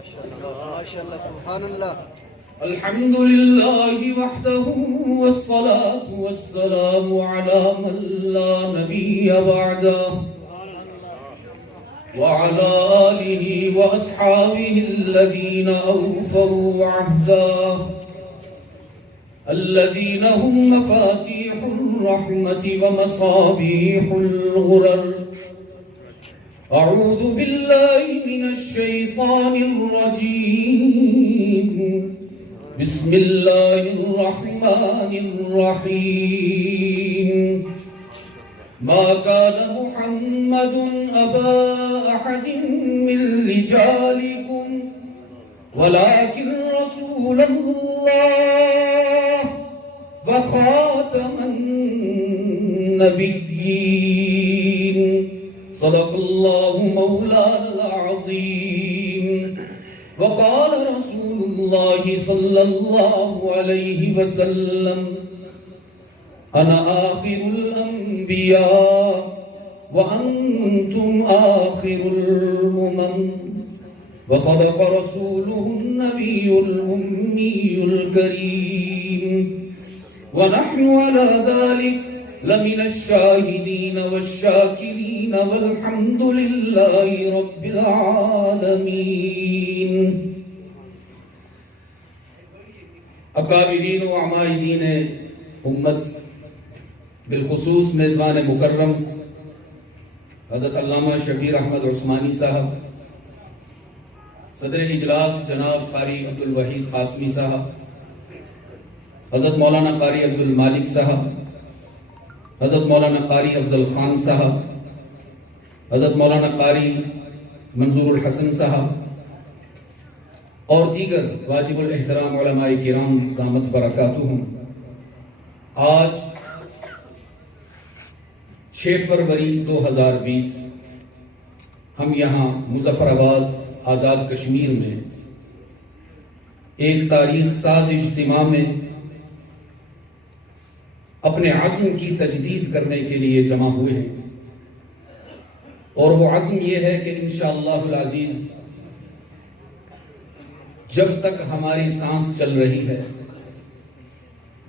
ماشاء اللہ سبحان اللہ. الحمد لله وحده والصلاة والسلام على من لا نبي بعده وعلى آله وأصحابه الذين أوفوا عهده الذين هم مفاتيح الرحمة ومصابيح الغرر. أعوذ بالله من الشيطان الرجيم. بسم الله الرحمن الرحيم. ما كان محمد أبا أحد من رجالكم ولكن رسول الله وخاتم النبيين. صدق الله مولانا العظيم. وقال رسول الله صلى الله عليه وسلم أنا آخر الأنبياء وأنتم آخر الأمم. وصدق رسوله النبي الأمي الكريم. ونحن على ذلك لمن الشاهدين والشاكرين والحمد لله رب العالمين. اکابرین و عمائدین امت، بالخصوص میزبان مکرم حضرت علامہ شبیر احمد عثمانی صاحب، صدر اجلاس جناب قاری عبدالوحید قاسمی صاحب، حضرت مولانا قاری عبدالمالک صاحب، حضرت مولانا قاری افضل خان صاحب، حضرت مولانا قاری منظور الحسن صاحب اور دیگر واجب الاحترام علماء کرام دامت برکاتہم. آج 6 فروری 2020 ہم یہاں مظفر آباد آزاد کشمیر میں ایک تاریخ ساز اجتماع میں اپنے عزم کی تجدید کرنے کے لیے جمع ہوئے ہیں، اور وہ عزم یہ ہے کہ انشاءاللہ العزیز جب تک ہماری سانس چل رہی ہے،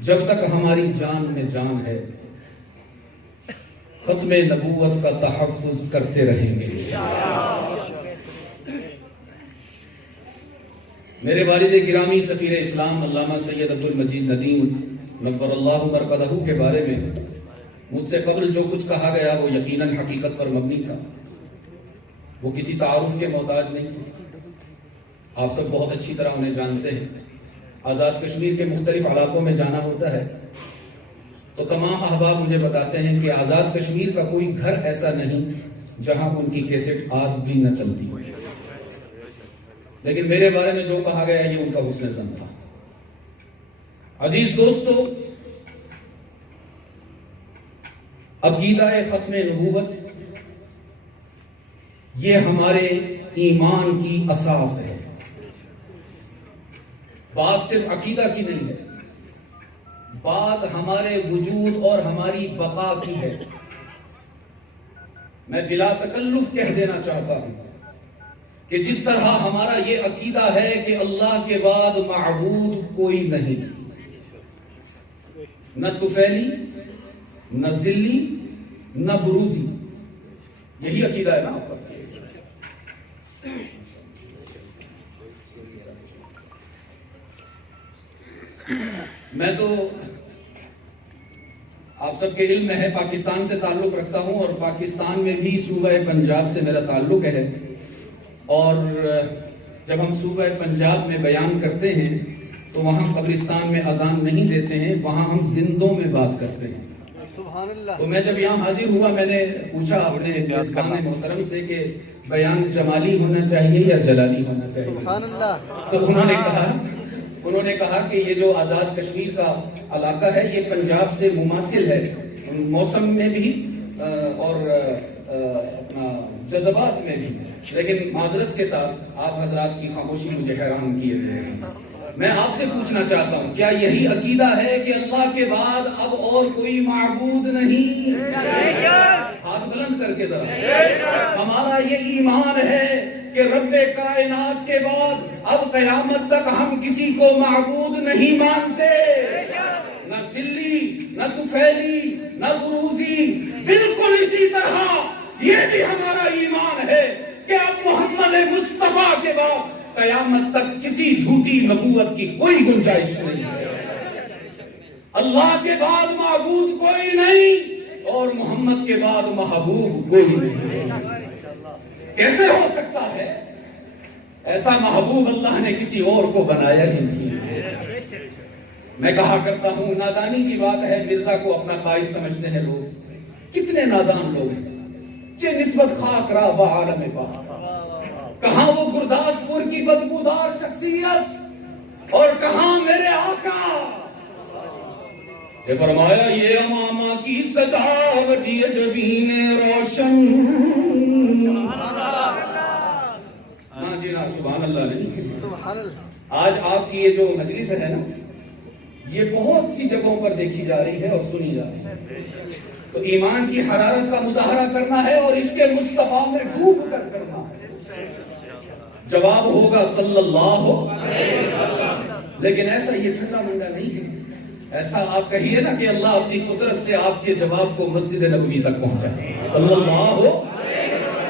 جب تک ہماری جان میں جان ہے، ختم نبوت کا تحفظ کرتے رہیں گے. میرے والد گرامی سفیر اسلام علامہ سید عبدالمجید ندیم نور اللہ مرقدہ کے بارے میں مجھ سے قبل جو کچھ کہا گیا وہ یقیناً حقیقت پر مبنی تھا. وہ کسی تعارف کے محتاج نہیں تھے. آپ سب بہت اچھی طرح انہیں جانتے ہیں. آزاد کشمیر کے مختلف علاقوں میں جانا ہوتا ہے تو تمام احباب مجھے بتاتے ہیں کہ آزاد کشمیر کا کوئی گھر ایسا نہیں جہاں ان کی کیسٹ آج بھی نہ چلتی ہو. لیکن میرے بارے میں جو کہا گیا یہ ان کا حسن ظن تھا. عزیز دوستو، عقیدہ ختم نبوت یہ ہمارے ایمان کی اساس ہے. بات صرف عقیدہ کی نہیں ہے، بات ہمارے وجود اور ہماری بقا کی ہے. میں بلا تکلف کہہ دینا چاہتا ہوں کہ جس طرح ہمارا یہ عقیدہ ہے کہ اللہ کے بعد معبود کوئی نہیں، نہ طفیلی، نہ ذلی، نہ بروزی، یہی عقیدہ ہے نا آپ کا. میں تو آپ سب کے علم میں ہے پاکستان سے تعلق رکھتا ہوں، اور پاکستان میں بھی صوبہ پنجاب سے میرا تعلق ہے. اور جب ہم صوبہ پنجاب میں بیان کرتے ہیں تو وہاں قبرستان میں اذان نہیں دیتے ہیں، وہاں ہم زندوں میں بات کرتے ہیں. سبحان اللہ. تو میں جب یہاں حاضر ہوا میں نے پوچھا اپنے میزبان محترم سے کہ بیان جمالی ہونا چاہیے یا جلالی ہونا چاہیے. سبحان اللہ. تو انہوں نے کہا کہ یہ جو آزاد کشمیر کا علاقہ ہے یہ پنجاب سے مماثل ہے، موسم میں بھی اور اپنا جذبات میں بھی. لیکن معذرت کے ساتھ آپ حضرات کی خاموشی مجھے حیران کیے ہوئے ہیں. میں آپ سے پوچھنا چاہتا ہوں کیا یہی عقیدہ ہے کہ اللہ کے بعد اب اور کوئی معبود نہیں؟ ہاتھ بلند کر کے ذرا. ہمارا یہ ایمان ہے کہ رب کائنات کے بعد اب قیامت تک ہم کسی کو معبود نہیں مانتے، نہ ذلی، نہ طفیلی، نہ بروزی. بالکل اسی طرح یہ بھی ہمارا ایمان ہے کہ اب محمد مصطفیٰ کے بعد قیامت تک کسی جھوٹی نبوت کی کوئی گنجائش نہیں ہے. اللہ کے بعد معبود کوئی نہیں اور محمد کے بعد محبوب کوئی نہیں. کیسے ہو سکتا ہے؟ ایسا محبوب اللہ نے کسی اور کو بنایا ہی نہیں. میں کہا کرتا ہوں نادانی کی بات ہے، مرزا کو اپنا قائد سمجھتے ہیں لوگ. کتنے نادان لوگ ہیں چہ نسبت خاک را با عالم پاک. کہاں وہ گرداسپور کی بدبودار شخصیت اور کہاں میرے آقا. یہ فرمایا یہ امامہ کی سجاوٹ یہ جبین روشن. ہاں جی نا سبحان اللہ نہیں. آج آپ کی یہ جو مجلس ہے نا یہ بہت سی جگہوں پر دیکھی جا رہی ہے اور سنی جا رہی ہے. تو ایمان کی حرارت کا مظاہرہ کرنا ہے اور عشق مصطفیٰ میں ڈوب کر کرنا ہے. جواب ہوگا صلی اللہ علیہ وسلم. لیکن ایسا یہ ٹھنڈا منڈا نہیں ہے. ایسا آپ کہیے نا کہ اللہ اپنی قدرت سے آپ کے جواب کو مسجد نبوی تک پہنچائے. صلی اللہ علیہ وسلم.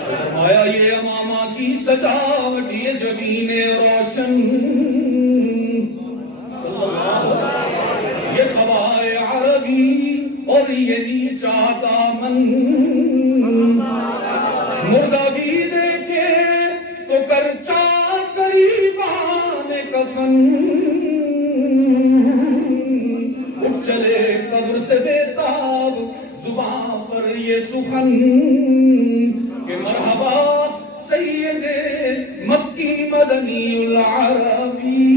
فرمایا یہ امامہ کی سجاوٹ یہ جبین روشن. صلی اللہ علیہ وسلم. یہ قبائے عربی اور یہ نیچا دامن. مردہ بھی دیکھے تو کرچا قریبان کفن. اٹھ چلے قبر سے بےتاب زبان پر یہ سخن کہ مرحبا سید مکی مدنی العربی.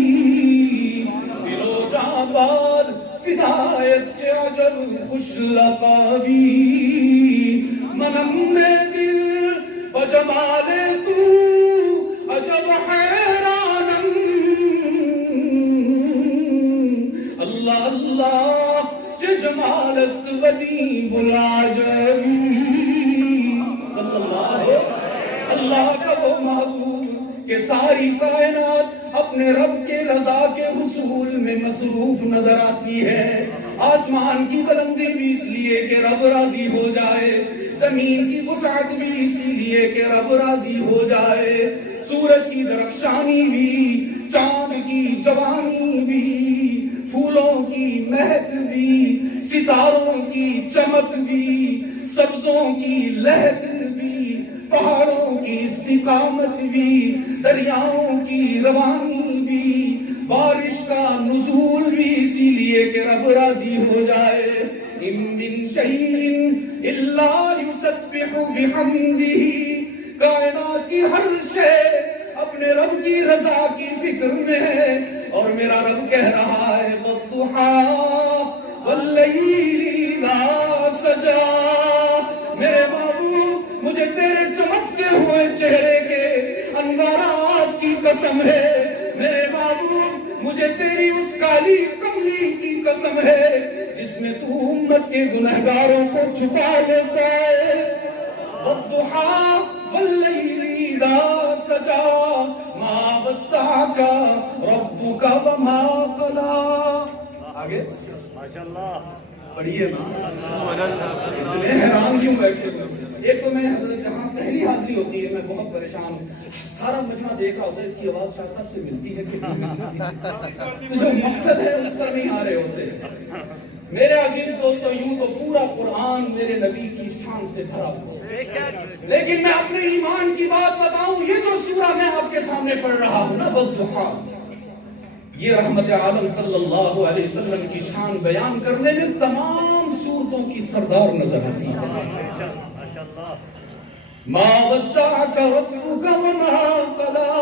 دلو جاں باد فدایت سے عجب خوش لقابی. منم میں دل و جمال تو عجب حیرانم. اللہ اللہ چه جمال است ودیب العجبی. صلی اللہ علیہ وسلم. اللہ کا وہ محبوب کہ ساری کائنات اپنے رب کے رضا کے حصول میں مصروف نظر آتی ہے. آسمان کی بلندی بھی اس لیے کہ رب راضی ہو جائے، زمین کی وسعت بھی اسی لیے کہ رب راضی ہو جائے، سورج کی درخشانی بھی، چاند کی جوانی بھی، پھولوں کی مہک بھی، ستاروں کی چمک بھی، سبزوں کی لہک بھی، پہاڑوں کی استقامت بھی، دریاؤں کی روانی بھی، بارش کا نزول بھی اسی لیے کہ رب راضی ہو جائے. ان من شیء الا یسبح بحمدہ. کائنات کی ہر شے اپنے رب کی رضا کی فکر میں ہے اور میرا رب کہہ رہا ہے والضحیٰ واللیل اذا سجا. میرے محبوب مجھے تیرے چمکتے ہوئے چہرے کے انوارات کی قسم ہے. میرے محبوب مجھے تیری اس کالی کملی کی قسم ہے جس میں تو امت کے گنہگاروں کو چھپا لیتا ہے. والضحیٰ واللیل اذا سجا ما ودعک ربک وما قلی. آگے ماشاءاللہ پڑھیے نا. اتنے حیران کیوں بیٹھے ہوئے؟ ایک تو میں حضرت جہاں پہلی حاضری ہوتی ہے میں بہت پریشان ہوں. سارا مجمع دیکھ رہا ہوتا ہے اس کی آواز شاہ صاحب سے ملتی ہے کہ نہیں. جو مقصد ہے اس پر نہیں آ رہے ہوتے. میرے عزیز دوستو یوں تو پورا قرآن میرے نبی کی شان سے بھرا ہوا ہے، لیکن میں اپنے ایمان کی بات بتاؤں. یہ جو سورہ میں آپ کے سامنے پڑھ رہا ہوں نا والضحیٰ، یہ رحمت عالم صلی اللہ علیہ وسلم کی شان بیان کرنے میں تمام صورتوں کی سردار نظر آتی ہے. ما ودعک ربک وما قلی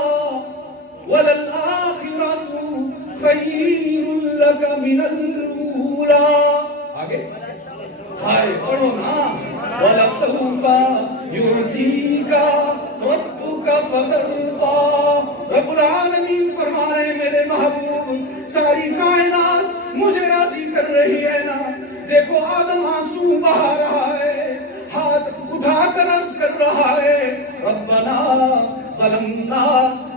وللآخرۃ خیر لک من الاولی. آگے ہائے پڑھو نا. وَلَسَوْفَ يُعْطِيكَ رَبُّكَ فَتَرْضَىٰ. رب العالمین فرما رہے ہیں میرے محبوب ساری کائنات مجھے راضی کر رہی ہے نا. دیکھو آدم آنسو بہا رہا ہے، ہاتھ اٹھا کر عرض کر رہا ہے ربنا ظلمنا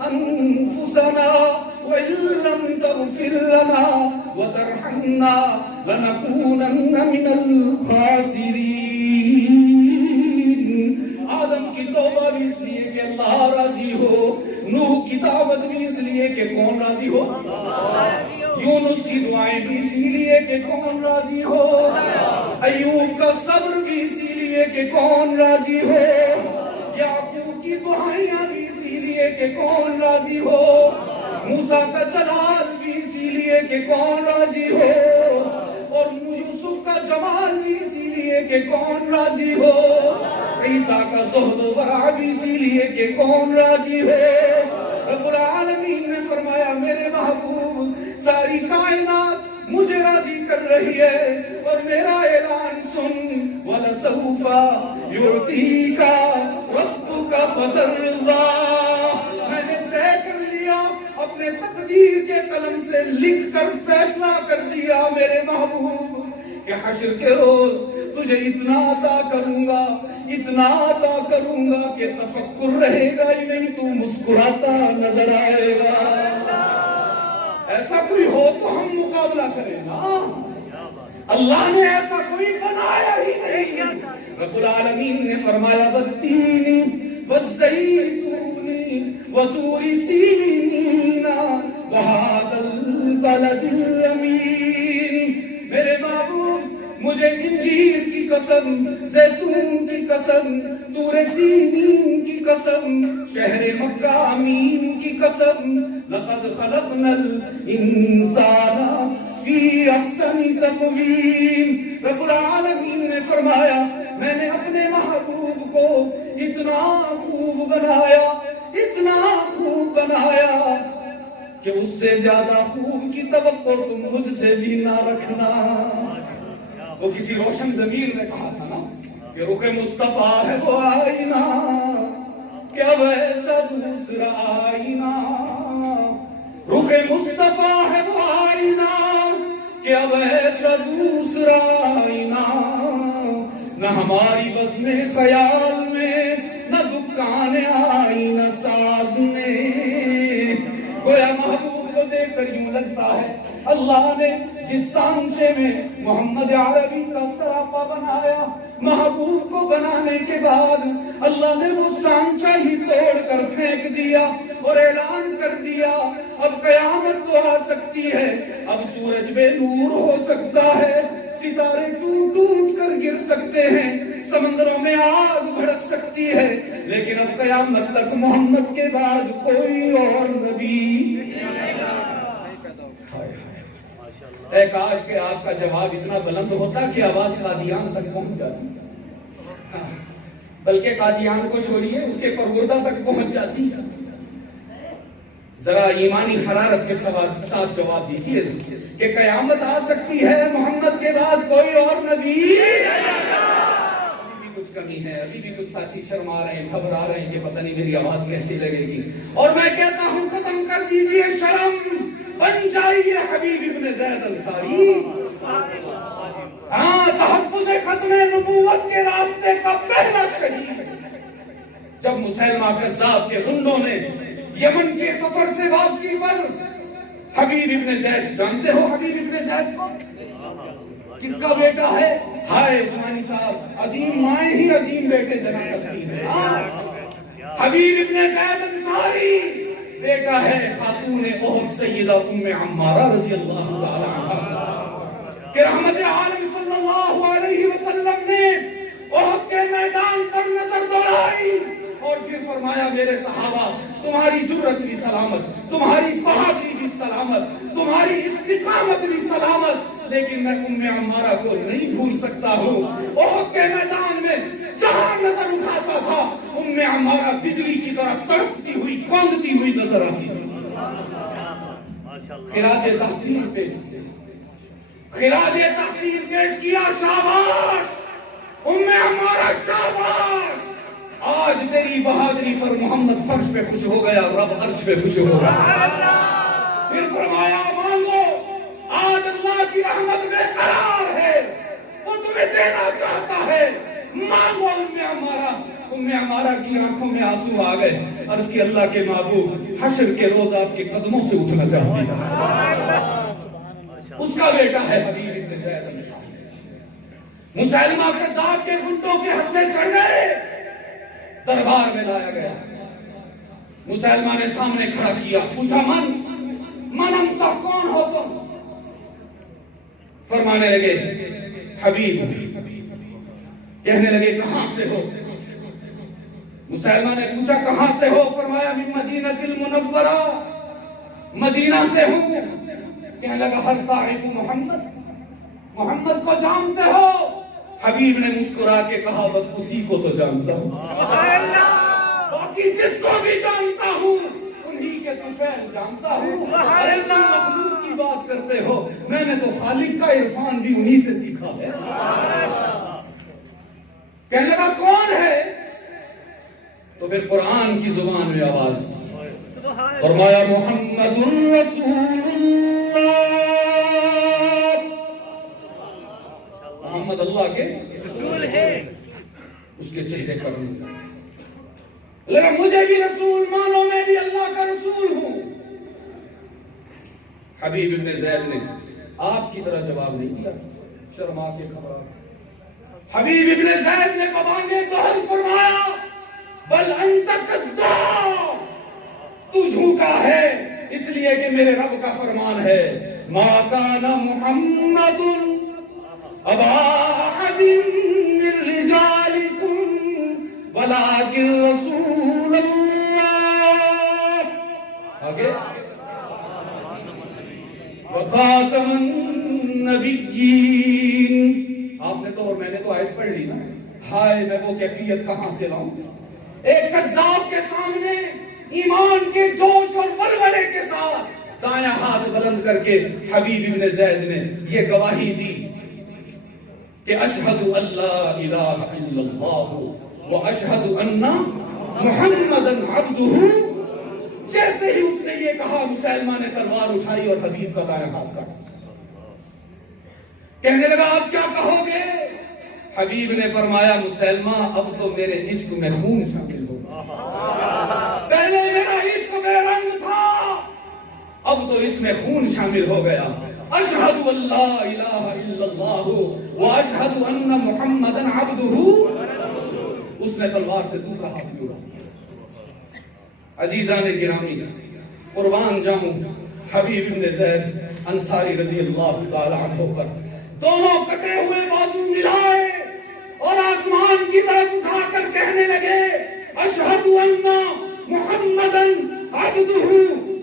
انفسنا وان لم تغفر لنا وترحمنا لنكونن من الخاسرین۔ آدم کی توبہ بھی اس لیے کہ اللہ راضی ہو، نوح کی دعوت بھی اس لیے کہ کون راضی ہو، یونس کی دعائیں بھی اسی لیے کہ کون راضی ہو، ایوب کا صبر بھی اسی لیے کہ کون راضی ہو، یعقوب کی دعائیاں بھی اسی لیے کہ کون راضی ہو، موسیٰ کا جلال بھی اسی لیے کہ کون راضی ہو، اور یوسف کا جمال بھی اسی لیے کہ کون راضی ہو، عیسیٰ کا زہد و ورع بھی اسی لیے کہ کون راضی ہو۔ رب العالمین نے فرمایا میرے محبوب ساری کائنات مجھے راضی کر رہی ہے، اور میرا اعلان سن، وَلَسَوْفَ يُعْطِيكَ رَبُّكَ فَتَرْضَىٰ، میں نے طے کر لیا، اپنے تقدیر کے قلم سے لکھ کر فیصلہ کر دیا میرے محبوب کہ حشر کے روز تجھے اتنا عطا کروں گا، اتنا عطا کروں گا کہ تفکر رہے گا ہی نہیں، تو مسکراتا نظر آئے گا۔ ایسا کوئی ہو تو ہم مقابلہ کریں نا، اللہ نے ایسا کوئی بنایا ہی نہیں۔ رب العالمین نے فرمایا والتین والزیتون وطور سینین وہذا البلد الامین، میرے محبوب مجھے انجیر کی قسم، زیتون کی قسم، طور سینین کی قسم، شہر مکہ امین کی قسم، لقد خلقنا الانسان فی احسن تقویم، رب العالمین نے فرمایا میں نے اپنے محبوب کو اتنا خوب بنایا، اتنا خوب بنایا کہ اس سے زیادہ خوب کی توقع تم مجھ سے بھی نہ رکھنا۔ وہ کسی روشن ضمیر نے کہا تھا نا کہ رخ مصطفیٰ ہے وہ آئینہ، کیا ویسا دوسرا آئینہ، رخ مصطفیٰ ہے وہ آئینہ، کیا ویسا دوسرا آئینہ، نہ ہماری بزم خیال میں، نہ دکان آئینہ ساز میں۔ گویا محبوب کو دیکھ کر یوں لگتا ہے اللہ نے جس سانچے میں محمد عربی کا سراپا بنایا، محبوب کو بنانے کے بعد اللہ نے وہ سانچہ ہی توڑ کر پھینک دیا اور اعلان کر دیا اب قیامت تو آ سکتی ہے، اب سورج بے نور ہو سکتا ہے، ستارے ٹوٹ ٹوٹ کر گر سکتے ہیں، سمندروں میں آگ بھڑک سکتی ہے، لیکن اب قیامت تک محمد کے بعد کوئی اور نبی۔ اے کاش کہ آپ کا جواب اتنا بلند ہوتا کہ آواز قادیان تک پہنچ جاتی، بلکہ قادیان کو چھوڑیے اس کے پروردہ تک پہنچ جاتی۔ ذرا ایمانی حرارت کے ساتھ جواب دیجیے کہ قیامت آ سکتی ہے، محمد کے بعد کوئی اور نبی؟ ابھی بھی کچھ کمی ہے، ابھی بھی کچھ ساتھی شرما رہے ہیں، گھبرا رہے ہیں کہ پتہ نہیں میری آواز کیسی لگے گی، اور میں کہتا ہوں ختم کر دیجیے شرم، بن جائیے حبیب ابن زید انصاری۔ ہاں، تحفظ ختم نبوت کے راستے کا پہلا شہید جب مسیلمہ کذاب کے غنڈوں نے یمن کے سفر سے واپسی پر حبیب ابن زید، جانتے ہو حبیب ابن زید کو؟ کس کا بیٹا ہے؟ ہائے عثمانی صاحب، عظیم مائیں ہی عظیم بیٹے جنم کرتی ہیں۔ حبیب ابن زید انصاری بیٹا ہے خاتون احد سیدہ ام عمارہ رضی اللہ تعالی عنہ، کہ رحمت عالم صلی اللہ علیہ وسلم نے احد کے میدان پر نظر دوڑائی اور پھر فرمایا میرے صحابہ تمہاری جرت بھی سلامت، تمہاری بہادری بھی سلامت، تمہاری استقامت بھی سلامت، لیکن میں ام عمارہ کو نہیں بھول سکتا ہوں۔ احد کے میدان میں جہاں نظر اٹھاتا تھا ام عمارہ بجلی کی طرح تڑپتی ہوئی کونگتی ہوئی نظر آتی تھی۔ خراج تحسین پیش کیا، خراج تحسین پیش کیا، شاباش ام عمارہ شاباش، آج تیری بہادری پر محمد فرش پہ خوش ہو گیا، رب عرش پہ خوش ہو گیا۔ پھر فرمایا مانگو، آج اللہ کی رحمت بے قرار ہے، وہ تمہیں دینا چاہتا ہے، مانگو ام عمارہ، ام عمارہ کی آنکھوں میں آنسو آ گئے، عرض کی اللہ کے محبوب حشر کے روز آپ کے قدموں سے اٹھنا چاہتی ہے۔ اس کا بیٹا ہے حبیب ابن زید انصاری۔ مسیلمہ کذاب کے گنڈوں کے ہتھے چڑھ گئے، دربار میں لایا گیا۔ مسیلمہ نے سامنے کھڑا کیا، پوچھا من انتا، کون ہو تم؟ فرمانے لگے حبیب، کہنے لگے کہاں سے ہو؟ مسیلمہ نے پوچھا کہاں سے ہو؟ فرمایا من مدینہ المنورہ، مدینہ سے ہوں۔ کہنے لگا حل تعرف محمد کو جانتے ہو؟ حبیب نے مسکرا کے کہا بس اسی کو تو جانتا ہوں، باقی جس کو بھی جانتا ہوں انہی کے طفیل جانتا ہوں۔ ارے تم مخلوق کی بات کرتے ہو، میں نے تو خالق کا عرفان بھی انہی سے سیکھا ہے۔ کہنے لگا کون ہے؟ تو پھر قرآن کی زبان میں آواز، فرمایا محمد رسول اللہ، محمد اللہ کے رسول ہے۔ اس کے چہرے پر لگا مجھے بھی رسول مانو، میں بھی اللہ کا رسول ہوں۔ حبیب ابن زید نے آپ کی طرح جواب نہیں دیا، شرما کے خبر۔ حبیب ابن زید نے ببانے دہل فرمایا بل انت کذاب، تو جھوٹا ہے، اس لیے کہ میرے رب کا فرمان ہے ما کان محمد ابا احد من رجالکم ولکن رسول اللہ، آگے وخاتم النبیین۔ آپ نے تو اور میں نے تو آیت پڑھ لی نا، ہائے میں وہ کیفیت کہاں سے لاؤں؟ ایک کذاب کے سامنے ایمان کے جوش اور ولولے کے ساتھ دایاں ہاتھ بلند کر کے حبیب ابن زید نے یہ گواہی دی کہ اشہد ان لا الہ الا اللہ واشہد ان محمدن عبدہ۔ جیسے ہی اس نے یہ کہا مسیلمہ نے تلوار اٹھائی اور حبیب کا دایاں ہاتھ کاٹا۔ کہنے لگا آپ کیا کہو گے؟ حبیب نے فرمایا مسیلمہ اب تو میرے عشق میں خون شامل ہو گیا، پہلے میرا عشق بے رنگ تھا، اب تو اس میں خون شامل ہو گیا۔ اشہد ان لا الہ الا اللہ واشہد ان محمدن عبدہ۔ اس نے تلوار سے دوسرا ہاتھ جوڑا۔ عزیزان گرامی، قربان جاؤں حبیب ابن زید انصاری رضی اللہ تعالی عنہ پر دونوں کٹے ہوئے بازو ملائے اور آسمان کی طرف اٹھا کر کہنے لگے اشہد ان محمدن عبدہ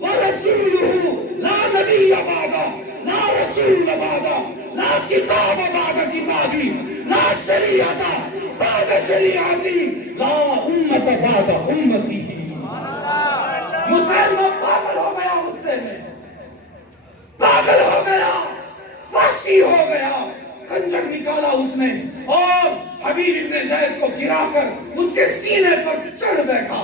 ورسولہ لا نبی بعدہ لا رسول بعدہ لا کتاب بعد کتابی لا شریعت بعد شریعتی لا امت بعد امتی۔ مسلمان پاگل ہو گیا، غصے میں پاگل ہو گیا، فحشی ہو گیا، خنجر نکالا اس نے اور حبیب ابن زید کو گرا کر اس کے سینے پر چڑھ بیٹھا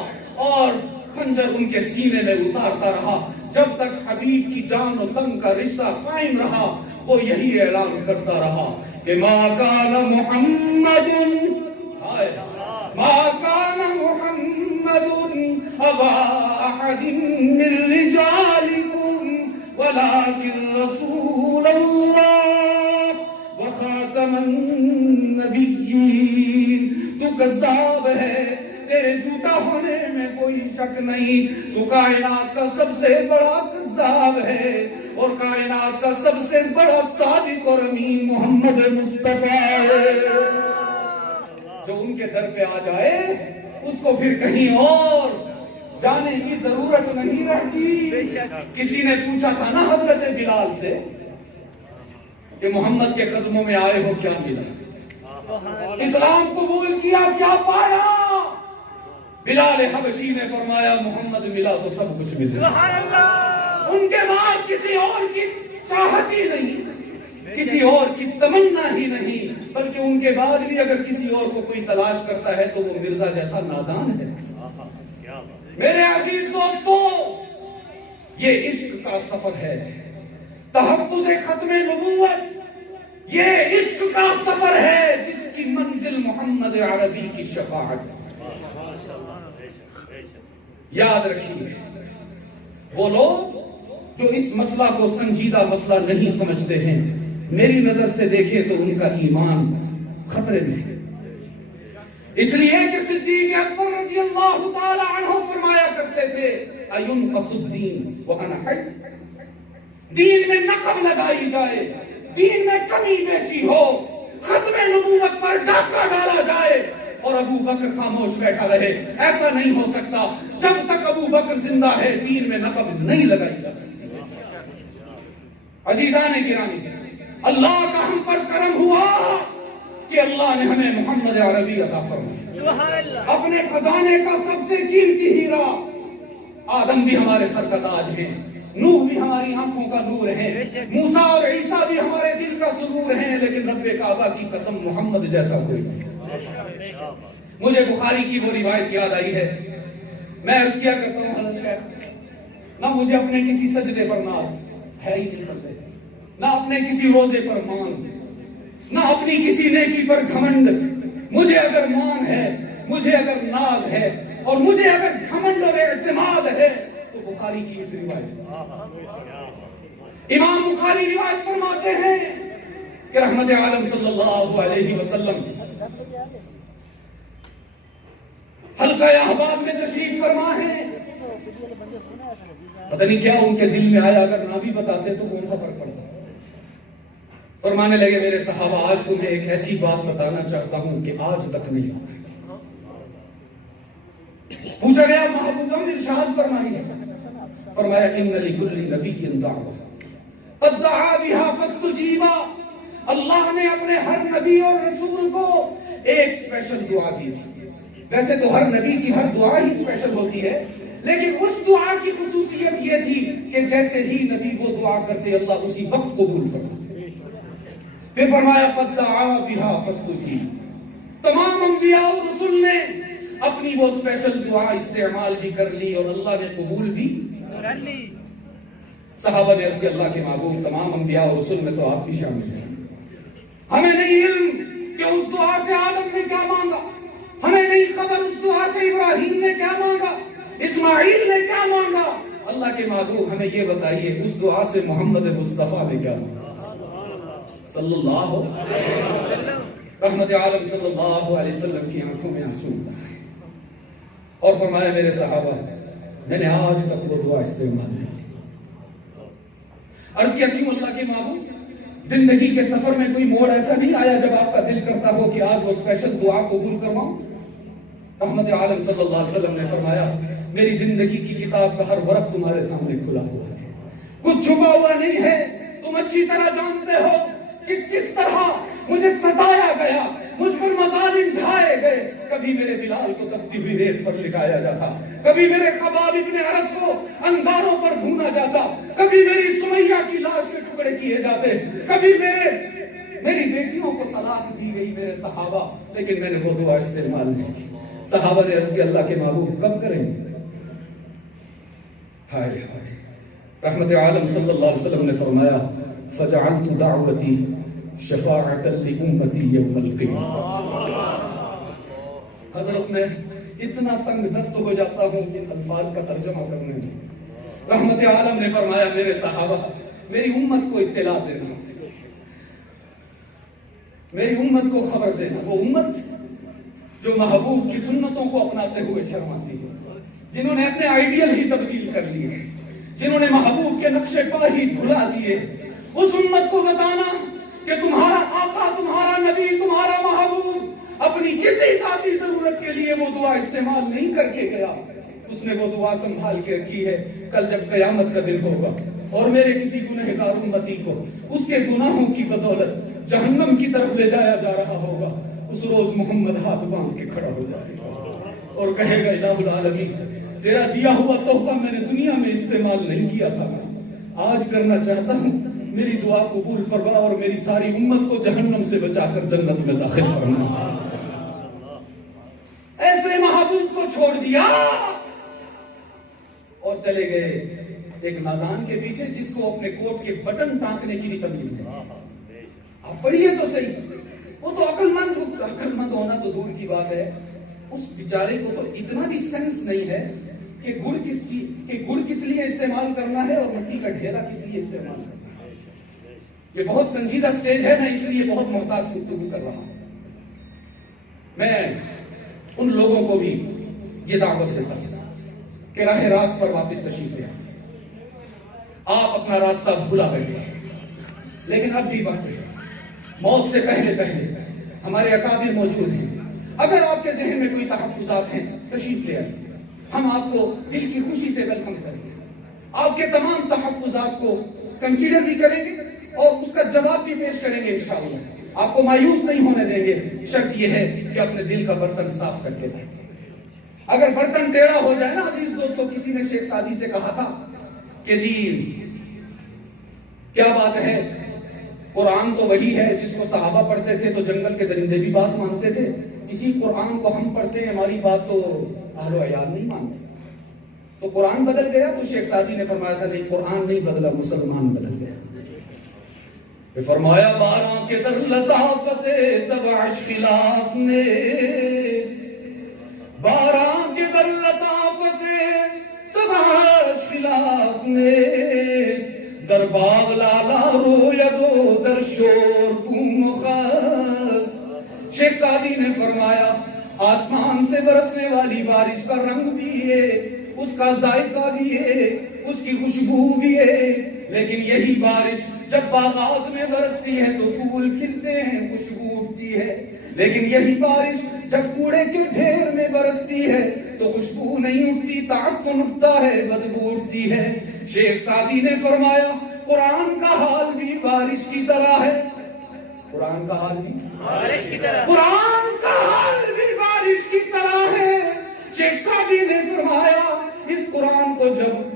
اور خنجر ان کے سینے میں اتارتا رہا جب تک حبیب کی جان و تن کا رشتہ قائم رہا۔ وہ یہی اعلان کرتا رہا کہ ما کان محمد ما کان محمد ابا احد من رجالکم ولکن رسول اللہ وخاتم النبیین۔ تو کذاب ہے، تیرے جھوٹا ہونے میں کوئی شک نہیں، تو کائنات کا سب سے بڑا کذاب ہے اور کائنات کا سب سے بڑا صادق اور امین محمد مصطفیٰ ہے۔ جو ان کے در پہ آ جائے اس کو پھر کہیں اور جانے کی ضرورت نہیں رہتی۔ کسی نے پوچھا تھا نا حضرت بلال سے کہ محمد کے قدموں میں آئے ہو کیا ملا، اسلام قبول کیا کیا پایا؟ بلال حبشی نے فرمایا محمد ملا تو سب کچھ ملا۔ ان کے بعد کسی اور کی چاہت ہی نہیں، کسی اور کی تمنا ہی نہیں، بلکہ ان کے بعد بھی اگر کسی اور کو کوئی تلاش کرتا ہے تو وہ مرزا جیسا نادان ہے۔ میرے عزیز دوستو، یہ عشق کا سفر ہے، تحفظ ختم نبوت یہ عشق کا سفر ہے جس کی منزل محمد عربی کی شفاعت ہے۔ یاد رکھیے وہ لوگ جو اس مسئلہ کو سنجیدہ مسئلہ نہیں سمجھتے ہیں، میری نظر سے دیکھیں تو ان کا ایمان خطرے میں ہے۔ اس لیے کہ صدیق اکبر رضی اللہ تعالی عنہ فرمایا کرتے تھے اَيُنْقَصُ الدِّينُ وَأَنَا حَيٌّ، دین میں نقب لگائی جائے، دین میں کمی بیشی ہو، ختم نبوت پر ڈاکہ ڈالا جائے اور ابو بکر خاموش بیٹھا رہے، ایسا نہیں ہو سکتا۔ جب تک ابو بکر زندہ ہے دین میں نقب نہیں لگائی جا سکتی۔ عزیزان گرامی، اللہ کا ہم پر کرم ہوا کہ اللہ نے ہمیں محمد عربی عطا فرمایا، اپنے خزانے کا سب سے قیمتی ہیرا۔ آدم بھی ہمارے سر کا تاج ہے، نوح بھی ہماری آنکھوں کا نور ہے، موسیٰ اور عیسیٰ بھی ہمارے دل کا سرور ہیں، لیکن رب کعبہ کی قسم محمد جیسا کوئی نہیں۔ مجھے بخاری کی وہ روایت یاد آئی ہے، میں عرض کیا کرتا ہوں حضرت شیخ، نہ مجھے اپنے کسی سجدے پر ناز ہے ہی نہیں کرتے، نہ اپنے کسی روزے پر مان، نہ اپنی کسی نیکی پر گھمنڈ۔ مجھے اگر مان ہے، مجھے اگر ناز ہے، اور مجھے اگر گھمنڈ اور اعتماد ہے تو بخاری کی اس روایت۔ امام بخاری روایت فرماتے ہیں کہ رحمت عالم صلی اللہ علیہ وسلم حلقہ احباب میں تشریف فرما ہے، پتہ نہیں کیا ان کے دل میں آیا، اگر نہ بھی بتاتے تو کون سا فرق پڑتا۔ فرمانے لگے میرے صحابہ آج تمہیں ایک ایسی بات بتانا چاہتا ہوں کہ آج تک نہیں آتا۔ پوچھا گیا محبوبہ نے ارشاد فرمائی ہے، فرمایا ان لکل نبی دعوۃ قد دعا بها فاستجیبا، اللہ نے اپنے ہر نبی اور رسول کو ایک اسپیشل دعا دی تھی۔ ویسے تو ہر نبی کی ہر دعا ہی اسپیشل ہوتی ہے، لیکن اس دعا کی خصوصیت یہ تھی کہ جیسے ہی نبی وہ دعا کرتے اللہ اسی وقت قبول فرماتے۔ پھر فرمایا قد دعا بها فاستجیب، تمام انبیاء اور رسول نے اپنی وہ اسپیشل دعا استعمال بھی کر لی اور اللہ نے قبول بھی کر لی۔ صحابہ نے عرض کیا اللہ کے محبوب تمام انبیاء اور رسول میں تو آپ بھی شامل ہیں، ہمیں نہیں علم کہ اس دعا سے آدم نے کیا مانگا، ہمیں نہیں خبر اس دعا سے ابراہیم نے کیا مانگا، اسماعیل نے کیا مانگا۔ اللہ کے محبوب ہمیں یہ بتائیے اس دعا سے محمد مصطفیٰ نے کیا مانگا صلی اللہ علیہ وسلم۔ رحمت عالم صلی اللہ علیہ وسلم کی آنکھوں میں آنسو اترا ہے اور فرمایا میرے صحابہ میں نے آج تک وہ دعا استعمال نہیں کی۔ عرض کیا کیوں اللہ کے محبوب؟ زندگی کے سفر میں کوئی موڑ ایسا نہیں آیا جب آپ کا دل کرتا ہو کہ آج وہ اسپیشل دعا قبول کرواؤں؟ رحمت عالم صلی اللہ علیہ وسلم نے فرمایا میری زندگی کی کتاب کا ہر ورق تمہارے سامنے کھلا ہوا ہے، کچھ چھپا ہوا نہیں ہے۔ تم اچھی طرح جانتے ہو کس طرح مجھے ستایا گیا، مجھ پر مظالم ڈھائے گئے۔ کبھی میرے بلال کو تپتی ہوئی ریت پر لٹایا جاتا، کبھی میرے خباب ابن عرط کو انگاروں پر بھونا جاتا، کبھی میری سمیہ کی لاش کے ٹکڑے کیے جاتے، کبھی میری بیٹیوں کو طلاق دی گئی میرے صحابہ، لیکن میں نے وہ دعا استعمال نہیں کی۔ صحابہ نے عرض کیا اللہ کے محبوب کب کریں گے؟ ہائے ہائے۔ رحمت عالم صلی اللہ علیہ وسلم نے فرمایا فجعلت دعوتی شفاعۃ لامتی یوم القیامہ۔ حضرت میں اتنا تنگ دست ہو جاتا ہوں کہ الفاظ کا ترجمہ کرنے میں۔ رحمت عالم نے فرمایا میرے صحابہ میری امت کو اطلاع دینا، میری امت کو خبر دینا، وہ امت جو محبوب کی سنتوں کو اپناتے ہوئے شرماتی ہے، جنہوں نے اپنے آئیڈیل ہی تبدیل کر لیے، جنہوں نے محبوب کے نقش پا ہی بھلا دیے، اس امت کو بتانا کہ تمہارا آقا، تمہارا نبی، تمہارا محبوب اپنی کسی ذاتی ضرورت کے لیے وہ دعا استعمال نہیں کر کے گیا، اس نے وہ دعا سنبھال کے رکھی ہے۔ کل جب قیامت کا دن ہوگا اور میرے کسی گنہگار امتی کو اس کے گناہوں کی بدولت جہنم کی طرف لے جایا جا رہا ہوگا، اس روز محمد ہاتھ باندھ کے کھڑا ہو جائے گا اور کہے گا الہ العالمین تیرا دیا ہوا تحفہ میں نے دنیا میں استعمال نہیں کیا تھا، آج کرنا چاہتا ہوں، میری دعا قبول فرما اور میری ساری امت کو جہنم سے بچا کر جنت میں داخل فرما۔ ایسے محبوب کو چھوڑ دیا اور چلے گئے ایک نادان کے پیچھے جس کو اپنے کوٹ کے بٹن ٹانکنے کی بھی تمیز نہیں۔ آپ پڑھیے تو صحیح، وہ تو عقل مند ہونا تو دور کی بات ہے، اس بیچارے کو تو اتنا بھی سینس نہیں ہے کہ گڑ کس لیے استعمال کرنا ہے اور مٹی کا ڈھیلا کس لیے استعمال کرنا ہے. یہ بہت سنجیدہ سٹیج ہے، میں اس لیے بہت محتاط گفتگو کر رہا ہوں. میں ان لوگوں کو بھی یہ دعوت دیتا ہوں کہ راہ راست پر واپس تشریف لے آئیں. آپ اپنا راستہ بھولا بیٹھے لیکن اب بھی وقت ہے. موت سے پہلے ہمارے اکابر موجود ہیں. اگر آپ کے ذہن میں کوئی تحفظات ہیں تشریف لے آئیں. ہم آپ کو دل کی خوشی سے ویلکم کریں گے. آپ کے تمام تحفظات کو کنسیڈر بھی کریں گے اور اس کا جواب بھی پیش کریں گے انشاءاللہ. آپ کو مایوس نہیں ہونے دیں گے. شرط یہ ہے کہ اپنے دل کا برتن صاف کر کے دیں. اگر برتن ٹیڑھا ہو جائے نا عزیز دوستو، کسی نے شیخ سعدی سے کہا تھا کہ جی کیا بات ہے، قرآن تو وہی ہے جس کو صحابہ پڑھتے تھے تو جنگل کے درندے بھی بات مانتے تھے، اسی قرآن کو ہم پڑھتے ہیں، ہماری بات تو اہل و عیال نہیں مانتے. تو قرآن بدل گیا؟ تو شیخ سعدی نے فرمایا تھا نہیں، قرآن نہیں بدلا، مسلمان بدل گیا. فرمایا 12 کے در لطافت تبعش خلاف نیست، 12 کے در لطافت تبعش خلاف نیست، در باغ لالا روید و در شور بوم خس. شیخ سعدی نے فرمایا آسمان سے برسنے والی بارش کا رنگ بھی ہے، اس کا ذائقہ بھی ہے، اس کی خوشبو بھی ہے، لیکن یہی بارش جب باغات میں برستی ہے تو پھول کھلتے ہیں، خوشبو اٹھتی ہے، لیکن یہی بارش جب کوڑے کے ڈھیر میں برستی ہے تو خوشبو نہیں اٹھتی، تعفن اٹھتا ہے، بدبو اٹھتی ہے. شیخ سعدی نے فرمایا قرآن کا حال بھی بارش کی طرح ہے. قرآن کا حال بھی بارش کی طرح، قرآن کا حال بھی بارش کی طرح ہے. شیخ سعدی نے فرمایا اس قرآن کو جب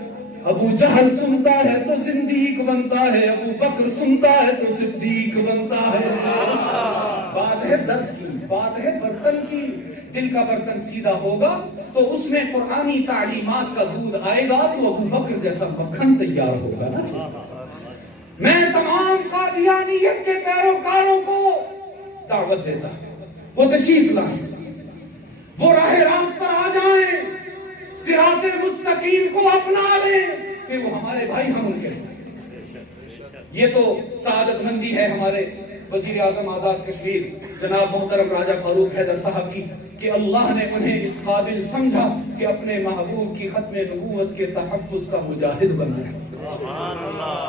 ابو جہل سنتا ہے تو زندیق بنتا ہے، ابو بکر سنتا ہے تو صدیق بنتا ہے. بات ہے ظرف کی، بات ہے برتن کی. دل کا برتن سیدھا ہوگا تو اس میں قرآنی تعلیمات کا دودھ آئے گا تو ابو بکر جیسا مکھن تیار ہوگا نا. میں تمام قادیانیت کے پیروکاروں کو دعوت دیتا ہوں وہ تشریف لائیں، وہ راہ راست پر آ جائیں، صراط مستقیم کو اپنا لیں کہ وہ ہمارے بھائی ہم ان کے. یہ تو سعادت مندی ہے ہمارے وزیر اعظم آزاد کشمیر جناب محترم راجہ فاروق حیدر صاحب کی کہ اللہ نے انہیں اس قابل سمجھا کہ اپنے محبوب کی ختم نبوت کے تحفظ کا مجاہد بنائے.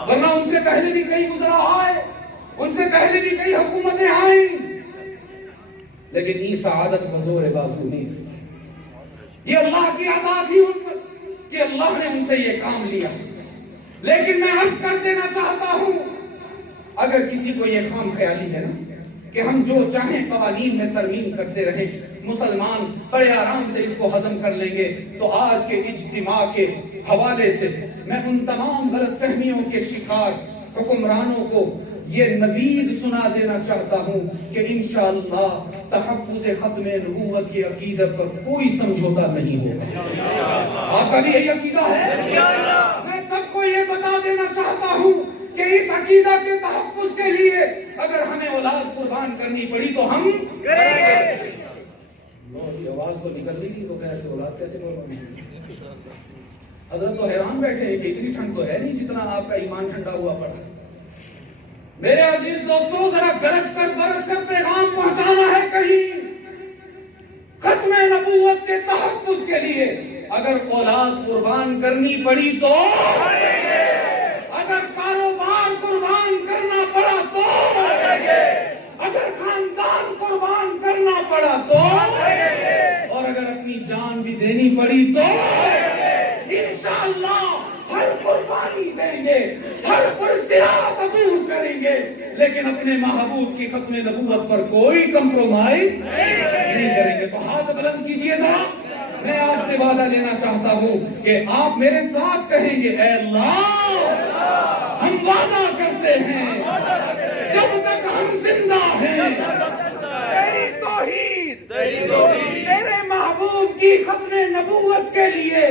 ورنہ ان سے پہلے بھی کئی گزرا آئے، ان سے پہلے بھی کئی حکومتیں آئیں، لیکن ای سعادت بزور بازو نیست. یہ اللہ کی عطا تھی ان پر کہ اللہ نے ان سے یہ کام لیا. لیکن میں عرض کر دینا چاہتا ہوں اگر کسی کو یہ خام خیالی ہے نا کہ ہم جو چاہیں قوانین میں ترمیم کرتے رہیں، مسلمان بڑے آرام سے اس کو ہضم کر لیں گے، تو آج کے اجتماع کے حوالے سے میں ان تمام غلط فہمیوں کے شکار حکمرانوں کو یہ نوید سنا دینا چاہتا ہوں کہ انشاءاللہ تحفظ ختم نبوت کی عقیدت پر کوئی سمجھوتا نہیں ہوگا. آپ کا بھی یہی عقیدہ ہے؟ میں سب کو یہ بتا دینا چاہتا ہوں کہ اس عقیدہ کے تحفظ کے لیے اگر ہمیں اولاد قربان کرنی پڑی تو ہم کریں گے. آواز تو نکل رہی تھی تو ایسے اولاد کیسے قربان؟ حضرت تو حیران بیٹھے ہیں کہ اتنی ٹھنڈ تو ہے نہیں جتنا آپ کا ایمان ٹھنڈا ہوا پڑا. میرے عزیز دوستوں ذرا گرج کر برس کر پیغام پہنچانا ہے کہیں. ختم نبوت کے تحفظ کے لیے اگر اولاد قربان کرنی پڑی تو اگر کاروبار قربان کرنا پڑا تو اگر خاندان قربان کرنا پڑا تو اور اگر اپنی جان بھی دینی پڑی تو انشاءاللہ ہر قربانی دیں گے، ہر پرصراط عبور کریں گے، لیکن اپنے محبوب کی ختم نبوت پر کوئی کمپرومائز نہیں کریں گے. تو ہاتھ بلند کیجئے ذرا. میں آپ سے وعدہ لینا چاہتا ہوں کہ آپ میرے ساتھ کہیں گے اے اللہ ہم وعدہ کرتے ہیں جب تک ہم زندہ ہیں تیری توحید، تیرے محبوب کی ختم نبوت کے لیے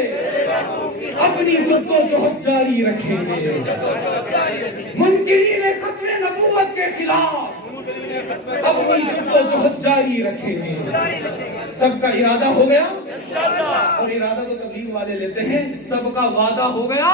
اپنی جدوجہد جاری رکھیں گے. منکرین ختم نبوت کے خلاف اپنی جدوجہد جاری رکھیں گے. سب کا ارادہ ہو گیا اور ارادہ تو تبلیغ والے لیتے ہیں, سب کا وعدہ ہو گیا.